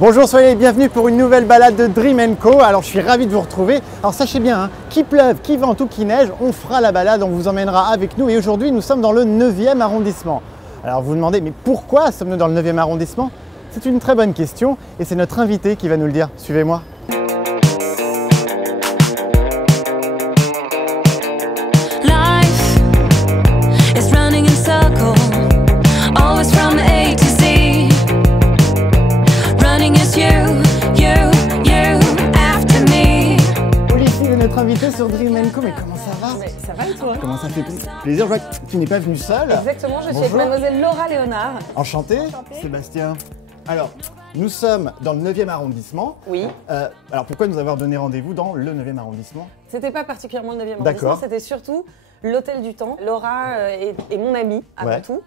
Bonjour, soyez les bienvenus pour une nouvelle balade de Dream & Co. Alors je suis ravi de vous retrouver. Alors sachez bien, qu'il pleuve, qu'il vente ou qu'il neige, on fera la balade, on vous emmènera avec nous. Et aujourd'hui, nous sommes dans le 9e arrondissement. Alors vous vous demandez, mais pourquoi sommes-nous dans le 9e arrondissement? C'est une très bonne question et c'est notre invité qui va nous le dire. Suivez-moi. Invité sur Dream & Co, mais comment ça va? Mais ça va et toi? Comment ça fait plaisir, je vois que tu n'es pas venu seul. Exactement, je suis avec mademoiselle Laura Léonard. Enchanté, Sébastien. Alors, nous sommes dans le 9e arrondissement. Oui. Alors pourquoi nous avoir donné rendez-vous dans le 9e arrondissement? C'était pas particulièrement le 9e arrondissement, c'était surtout l'Hôtel du Temps. Laura est mon amie avant tout.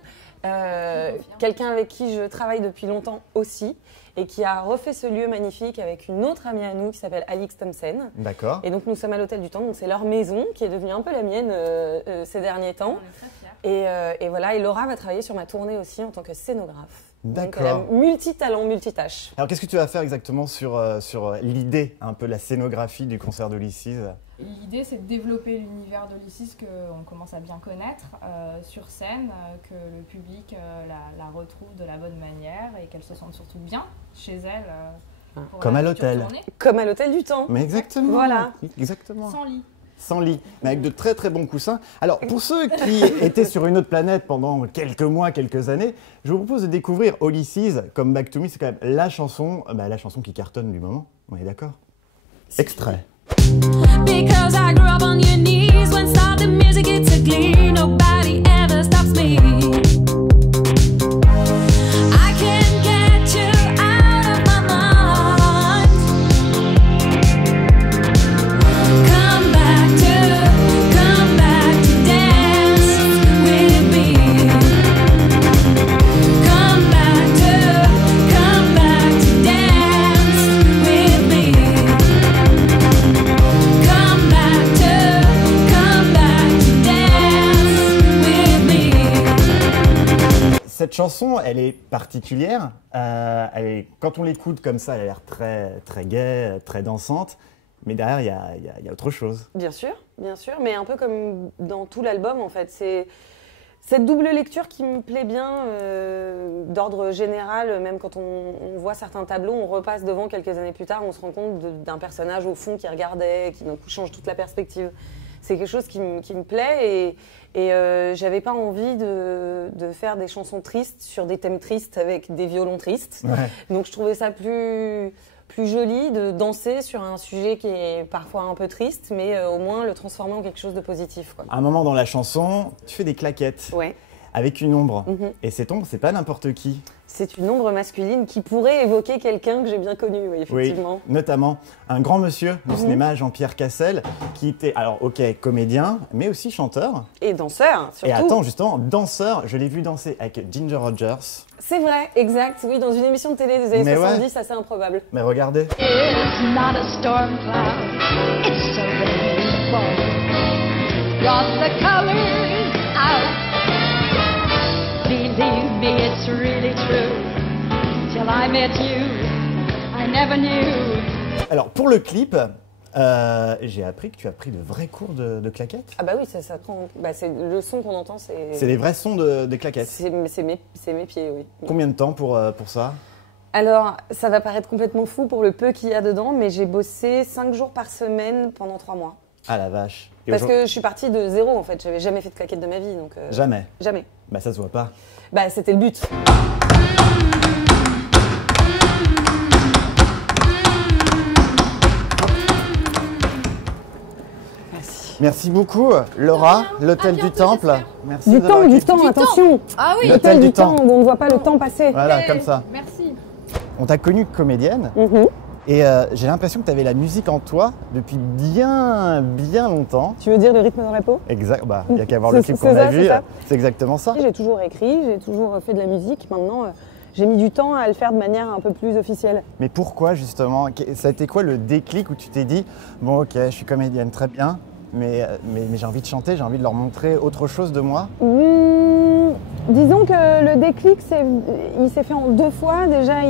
Quelqu'un avec qui je travaille depuis longtemps aussi et qui a refait ce lieu magnifique avec une autre amie à nous qui s'appelle Alix Thompson. D'accord. Et donc nous sommes à l'Hôtel du Temps, donc c'est leur maison qui est devenue un peu la mienne ces derniers temps. On est très fiers. Et voilà, et Laura va travailler sur ma tournée aussi en tant que scénographe. D'accord. Donc elle a multitalent, multitâche. Alors qu'est-ce que tu vas faire exactement sur l'idée, un peu la scénographie du concert d'Olysses? L'idée, c'est de développer l'univers d'Olysses qu'on commence à bien connaître sur scène, que le public la retrouve de la bonne manière et qu'elle se sente surtout bien chez elle. Comme à l'hôtel. Comme à l'Hôtel du Temps. Mais exactement. Voilà. Exactement. Sans lit. Sans lit, mais avec de très très bons coussins. Alors pour ceux qui étaient sur une autre planète pendant quelques mois, quelques années, je vous propose de découvrir Olysses comme Back to Me. C'est quand même la chanson qui cartonne du moment. On est d'accord? Extrait. Because I grew up on your knees when start the music it's a glee, nobody ever stops me. I can't get you out of my mind. Come back to dance with me. Come back to dance with me. Cette chanson, elle est particulière. Quand on l'écoute comme ça, elle a l'air très, très gaie, très dansante. Mais derrière, il y a autre chose. Bien sûr, mais un peu comme dans tout l'album en fait. C'est cette double lecture qui me plaît bien, d'ordre général. Même quand on voit certains tableaux, on repasse devant quelques années plus tard, on se rend compte d'un personnage au fond qui regardait, qui d'un coup change toute la perspective. C'est quelque chose qui me plaît et j'avais pas envie de faire des chansons tristes sur des thèmes tristes avec des violons tristes. Ouais. Donc je trouvais ça plus joli de danser sur un sujet qui est parfois un peu triste, mais au moins le transformer en quelque chose de positif, quoi. À un moment dans la chanson, tu fais des claquettes. Ouais. Avec une ombre. Et cette ombre, c'est pas n'importe qui. C'est une ombre masculine qui pourrait évoquer quelqu'un que j'ai bien connu, oui, effectivement. Oui, notamment un grand monsieur du cinéma, Jean-Pierre Cassel, qui était, alors ok, comédien, mais aussi chanteur. Et danseur, surtout. Et attends, justement, danseur, je l'ai vu danser avec Ginger Rogers. C'est vrai, exact, oui, dans une émission de télé des années 70, assez improbable. Mais regardez. It's not a storm cloud, it's a rainbow. Brought the colors out. Believe me, it's really true. Till I met you, I never knew. Alors pour le clip, j'ai appris que tu as pris de vrais cours de claquettes. Ah bah oui, ça prend. Bah c'est le son qu'on entend, c'est. C'est les vrais sons de claquettes. C'est mes pieds, oui. Combien de temps pour ça? Alors, ça va paraître complètement fou pour le peu qu'il y a dedans, mais j'ai bossé 5 jours par semaine pendant 3 mois. Ah la vache. Parce que je suis partie de zéro en fait, j'avais jamais fait de claquettes de ma vie. Donc, Jamais? Jamais. Bah ça se voit pas. Bah c'était le but. Merci beaucoup, Laura, l'Hôtel du Temple. Merci du temps, attention. Ah oui, l'Hôtel du Temps, où on ne voit pas le temps passer. Voilà, comme ça. Merci. On t'a connue comédienne. Et j'ai l'impression que tu avais la musique en toi depuis bien longtemps. Tu veux dire le rythme dans la peau? Exact, bah il n'y a qu'à voir le clip qu'on a vu, c'est exactement ça. J'ai toujours écrit, j'ai toujours fait de la musique. Maintenant, j'ai mis du temps à le faire de manière un peu plus officielle. Mais pourquoi justement? Ça a été quoi le déclic où tu t'es dit, bon ok, je suis comédienne, très bien, mais j'ai envie de chanter, j'ai envie de leur montrer autre chose de moi? Disons que le déclic, il s'est fait en 2 fois. Déjà,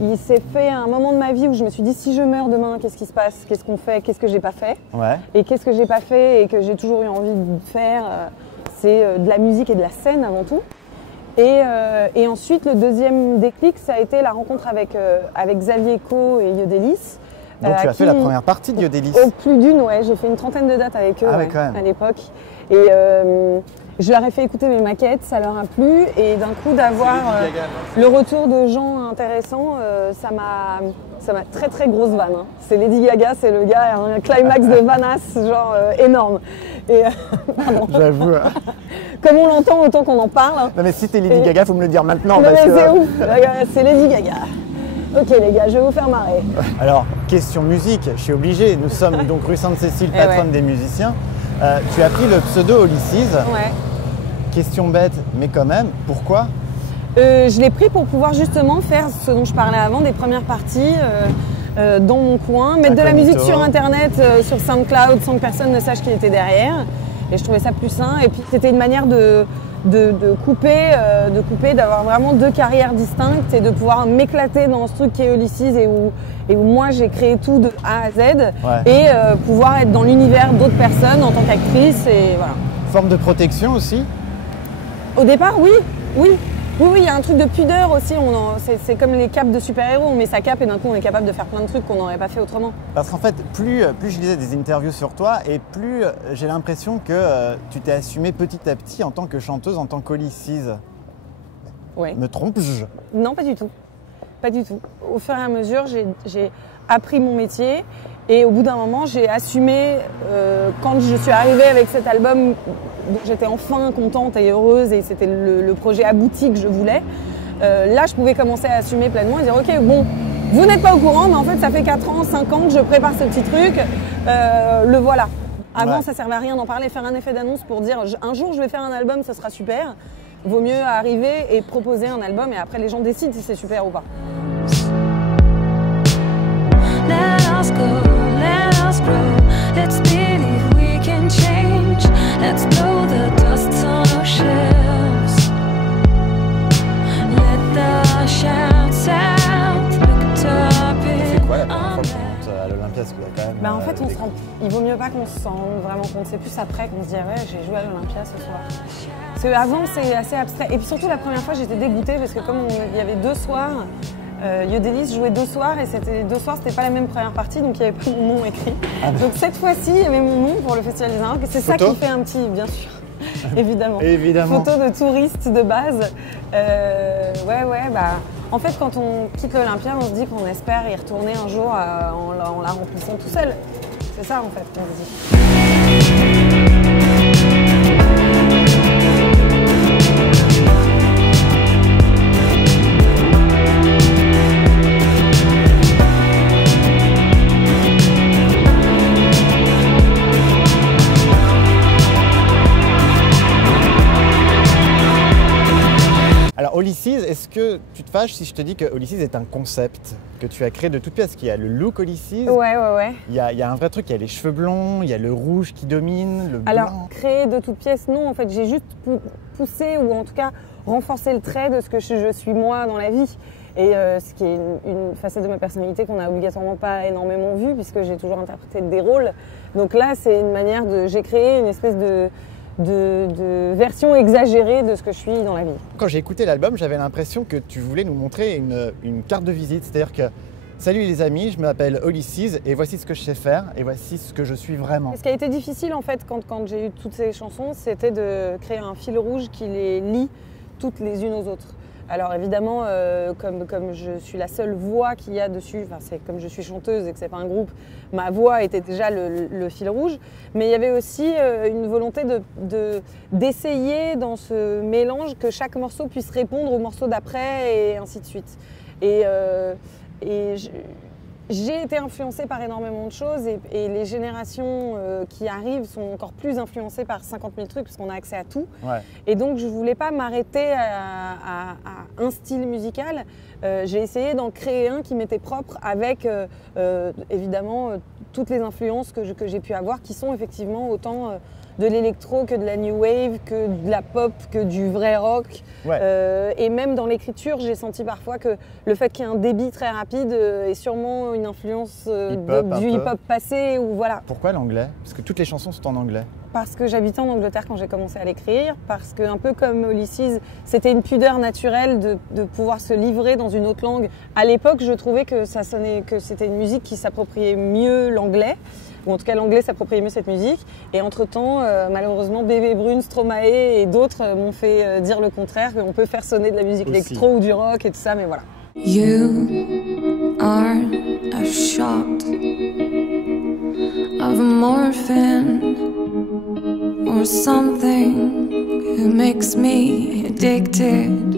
il s'est fait un moment de ma vie où je me suis dit si je meurs demain, qu'est-ce qui se passe? Qu'est-ce qu'on fait? Qu'est-ce que j'ai pas fait? Ouais. Et qu'est-ce que j'ai pas fait et que j'ai toujours eu envie de faire? C'est de la musique et de la scène avant tout. Et ensuite, le deuxième déclic, ça a été la rencontre avec Xavier Co et Yodelis. Donc tu as fait la première partie de Yodelis. Au plus d'une, ouais. J'ai fait une trentaine de dates avec eux quand même. à l'époque. Et je leur ai fait écouter mes maquettes, ça leur a plu. Et d'un coup, d'avoir le retour de gens intéressants, ça m'a très très grosse vanne. Hein. C'est Lady Gaga, c'est le gars, un climax de vanasse, genre énorme. Et, j'avoue. Comme on l'entend, autant qu'on en parle. Hein. Non mais si t'es Lady Gaga, faut me le dire maintenant. Non parce mais que... c'est ouf, c'est Lady Gaga. Ok les gars, je vais vous faire marrer. Alors, question musique, je suis obligé. Nous sommes donc rue Sainte-Cécile, patronne des musiciens. Tu as pris le pseudo Olysses. Ouais. Question bête, mais quand même, pourquoi? Je l'ai pris pour pouvoir justement faire ce dont je parlais avant, des premières parties dans mon coin, mettre de la musique sur internet, sur SoundCloud, sans que personne ne sache qui était derrière. Et je trouvais ça plus sain. Et puis c'était une manière de couper, d'avoir vraiment deux carrières distinctes et de pouvoir m'éclater dans ce truc qui est Olysses et où moi j'ai créé tout de A à Z et pouvoir être dans l'univers d'autres personnes en tant qu'actrice et voilà. Forme de protection aussi? Au départ, oui, il y a un truc de pudeur aussi. C'est comme les capes de super-héros. On met sa cape et d'un coup, on est capable de faire plein de trucs qu'on n'aurait pas fait autrement. Parce qu'en fait, plus je lisais des interviews sur toi et plus j'ai l'impression que tu t'es assumée petit à petit en tant que chanteuse, en tant qu'Olysses. Ouais. Me trompe-je? Non, pas du tout. Pas du tout. Au fur et à mesure, j'ai appris mon métier et au bout d'un moment, j'ai assumé quand je suis arrivée avec cet album dont j'étais enfin contente et heureuse et c'était le projet abouti que je voulais. Là, je pouvais commencer à assumer pleinement et dire ok, bon, vous n'êtes pas au courant, mais en fait, ça fait 4 ans, 5 ans que je prépare ce petit truc. Le voilà. Avant, ça servait à rien d'en parler, faire un effet d'annonce pour dire un jour, je vais faire un album, ça sera super. Vaut mieux arriver et proposer un album et après, les gens décident si c'est super ou pas. Let us go, let us grow. Let's believe we can change. Let's blow the dust on our shelves. Let the shouts out. Look up C'est quoi la première fois que tu montes à l'Olympia? Parce qu'il y a quand même, En fait, il vaut mieux pas qu'on se rende vraiment compte. C'est plus après qu'on se dit ouais, j'ai joué à l'Olympia ce soir. Parce qu'avant, c'est assez abstrait. Et puis surtout, la première fois, j'étais dégoûtée parce que comme il y avait 2 soirs, Yodelis jouait 2 soirs et c'était 2 soirs, c'était pas la même première partie, donc il n'y avait pas mon nom écrit. Donc cette fois-ci, il y avait mon nom pour le Festival des Arts. C'est ça qui fait un petit, bien sûr, évidemment. Évidemment. Photo de touristes de base. En fait, quand on quitte l'Olympia, on se dit qu'on espère y retourner un jour en la remplissant tout seul. C'est ça, en fait, qu'on se dit. Alors Olysses, est-ce que tu te fâches si je te dis que Olysses est un concept que tu as créé de toutes pièces? Parce qu'il y a le look Olysses, Ouais. il y a un vrai truc, il y a les cheveux blonds, il y a le rouge qui domine, le blanc. Alors, créer de toutes pièces, non, en fait, j'ai juste poussé ou en tout cas renforcé le trait de ce que je suis moi dans la vie. Et ce qui est une facette de ma personnalité qu'on n'a obligatoirement pas énormément vue puisque j'ai toujours interprété des rôles. Donc là, c'est une manière j'ai créé une espèce de version exagérée de ce que je suis dans la vie. Quand j'ai écouté l'album, j'avais l'impression que tu voulais nous montrer une carte de visite. C'est-à-dire que, salut les amis, je m'appelle Olysses et voici ce que je sais faire et voici ce que je suis vraiment. Ce qui a été difficile en fait quand j'ai eu toutes ces chansons, c'était de créer un fil rouge qui les lie toutes les unes aux autres. Alors évidemment, comme je suis la seule voix qu'il y a dessus, c'est comme je suis chanteuse et que c'est pas un groupe, ma voix était déjà le fil rouge. Mais il y avait aussi une volonté d'essayer dans ce mélange que chaque morceau puisse répondre au morceau d'après et ainsi de suite. Et j'ai été influencée par énormément de choses et les générations qui arrivent sont encore plus influencées par 50 000 trucs parce qu'on a accès à tout. Ouais. Et donc je ne voulais pas m'arrêter à un style musical. J'ai essayé d'en créer un qui m'était propre avec évidemment toutes les influences que j'ai pu avoir qui sont effectivement autant de l'électro, que de la new wave, que de la pop, que du vrai rock. Ouais. Et même dans l'écriture, j'ai senti parfois que le fait qu'il y ait un débit très rapide est sûrement une influence Hip-hop, du un peu. hip-hop passé. Ou voilà. Pourquoi l'anglais? Parce que toutes les chansons sont en anglais. Parce que j'habitais en Angleterre quand j'ai commencé à l'écrire, parce que un peu comme Ulysses, c'était une pudeur naturelle de pouvoir se livrer dans une autre langue. À l'époque, je trouvais que ça sonnait, que c'était une musique qui s'appropriait mieux l'anglais, ou en tout cas l'anglais s'appropriait mieux cette musique. Et entre-temps, malheureusement, Bébé Brune, Stromae et d'autres m'ont fait dire le contraire, qu'on peut faire sonner de la musique Aussi. électro ou du rock et tout ça, mais voilà. You are a shot of morphine or something who makes me addicted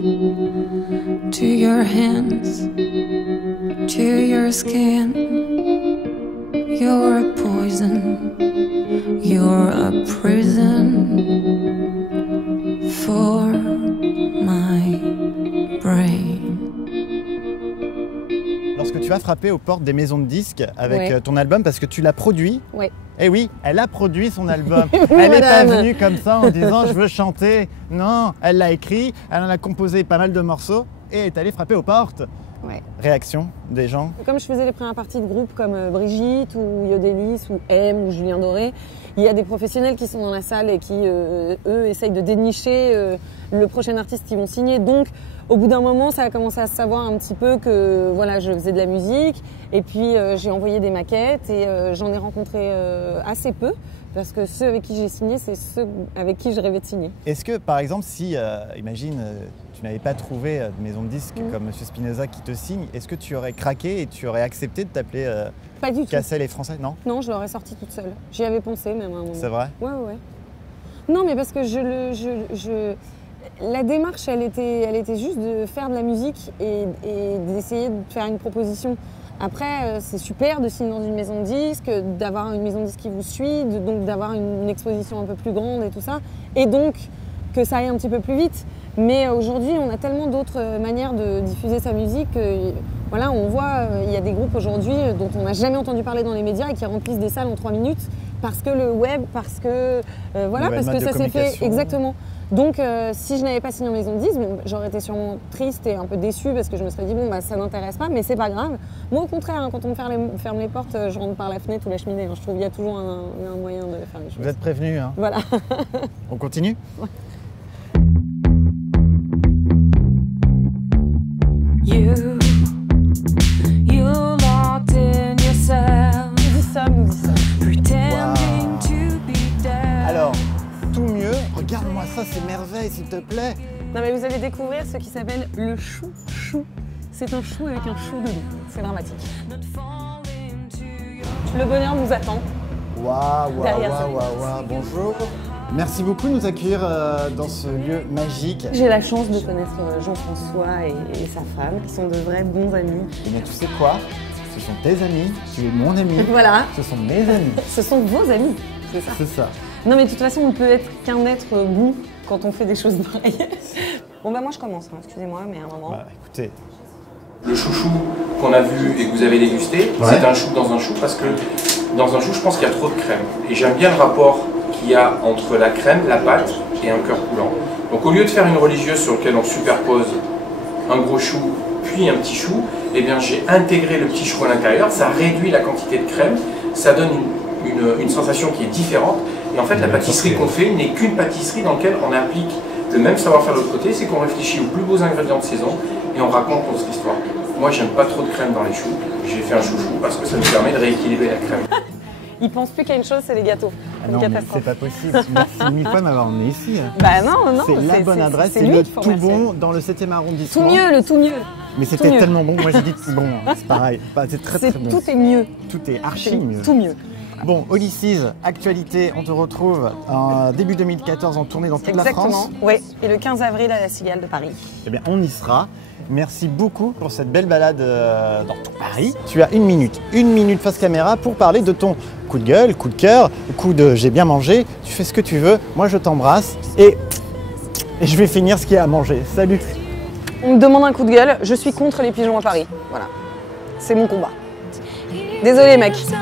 to your hands, to your skin. You're a poison, you're a prison for my brain. Lorsque tu as frappé aux portes des maisons de disques avec Ouais. ton album, parce que tu l'as produit. Ouais. Eh oui, elle a produit son album. Elle n'est pas madame. venue comme ça en disant je veux chanter. Non, elle l'a écrit, elle en a composé pas mal de morceaux et est allée frapper aux portes. Ouais. Réaction des gens. Comme je faisais les premières parties de groupes comme Brigitte ou Yodelis ou M ou Julien Doré, il y a des professionnels qui sont dans la salle et qui, eux, essayent de dénicher le prochain artiste qu'ils vont signer. Donc, au bout d'un moment, ça a commencé à se savoir un petit peu que voilà, je faisais de la musique. Et puis, j'ai envoyé des maquettes et j'en ai rencontré assez peu. Parce que ceux avec qui j'ai signé, c'est ceux avec qui je rêvais de signer. Est-ce que, par exemple, si, imagine, tu n'avais pas trouvé de maison de disques comme Monsieur Spinoza qui te signe, est-ce que tu aurais craqué et tu aurais accepté de t'appeler Pas du tout. Cassel et Français? Non? Non, je l'aurais sorti toute seule. J'y avais pensé même à un moment. C'est vrai? Ouais. Non, mais parce que la démarche, elle était juste de faire de la musique et d'essayer de faire une proposition. Après, c'est super de signer dans une maison de disques, d'avoir une maison de disques qui vous suit, donc d'avoir une exposition un peu plus grande et tout ça, et donc que ça aille un petit peu plus vite. Mais aujourd'hui, on a tellement d'autres manières de diffuser sa musique. Voilà, on voit, il y a des groupes aujourd'hui dont on n'a jamais entendu parler dans les médias et qui remplissent des salles en 3 minutes parce que le web, parce que voilà, Nouvelle parce que mode de ça s'est fait communication. exactement. Donc, si je n'avais pas signé en maison de disques, bon, j'aurais été sûrement triste et un peu déçue parce que je me serais dit bon, bah, ça n'intéresse pas, mais c'est pas grave. Moi, au contraire, hein, quand on me ferme les portes, je rentre par la fenêtre ou la cheminée. Hein. Je trouve qu'il y a toujours un moyen de faire les choses. Vous êtes prévenus, hein? Voilà. On continue? You locked in yourself, Nous y sommes. pretending to be dead. Alors, tout mieux. Regarde-moi ça, c'est merveille, s'il te plaît. Non, mais vous allez découvrir ce qui s'appelle le chou-chou. C'est un chou avec un chou dedans. C'est dramatique. Le bonheur nous attend. Waouh, Derrière ça. bonjour. Merci beaucoup de nous accueillir dans ce lieu magique. J'ai la chance de connaître Jean-François et sa femme, qui sont de vrais bons amis. Eh bien, tu sais quoi? Ce sont tes amis, tu es mon ami, Voilà, ce sont mes amis. ce sont vos amis, c'est ça. C'est ça. Non, mais de toute façon, on ne peut être qu'un être bon quand on fait des choses pareilles. Bon, bah moi je commence, hein, excusez-moi, mais à un moment... Bah, écoutez, Le chouchou qu'on a vu et que vous avez dégusté, Ouais. c'est un chou dans un chou parce que dans un chou, je pense qu'il y a trop de crème. Et j'aime bien le rapport qu'il y a entre la crème, la pâte et un cœur coulant. Donc au lieu de faire une religieuse sur laquelle on superpose un gros chou puis un petit chou, eh bien j'ai intégré le petit chou à l'intérieur, ça réduit la quantité de crème, ça donne une sensation qui est différente. Et en fait, la pâtisserie qu'on fait n'est qu'une pâtisserie dans laquelle on applique le même savoir-faire de l'autre côté, c'est qu'on réfléchit aux plus beaux ingrédients de saison et on raconte notre histoire. Moi, j'aime pas trop de crème dans les choux. J'ai fait un chouchou parce que ça nous permet de rééquilibrer la crème. Ils pensent plus qu'à une chose, c'est les gâteaux. ah Une non, mais catastrophe. c'est pas possible. Merci mille fois de m'avoir emmené ici. Bah non, C'est la bonne adresse, c'est lui le qu'il faut tout remercier. bon dans le 7e arrondissement. Tout mieux, le tout mieux. Mais tout c'était mieux. tellement bon, moi j'ai dit tout bon, hein. C'est pareil. Bah, c'est très très bon. Tout est mieux. Tout est archi C'est mieux. tout mieux. Bon, Ulysses, actualité, on te retrouve en début 2014 en tournée dans toute la Exactement. France. Oui, et le 15 avril à la Cigale de Paris. Eh bien, on y sera. Merci beaucoup pour cette belle balade dans tout Paris. Tu as une minute face caméra pour parler de ton coup de gueule, coup de cœur, coup de j'ai bien mangé. Tu fais ce que tu veux, moi je t'embrasse et je vais finir ce qu'il y a à manger. Salut! On me demande un coup de gueule, je suis contre les pigeons à Paris. Voilà. C'est mon combat. Désolé mec. Stop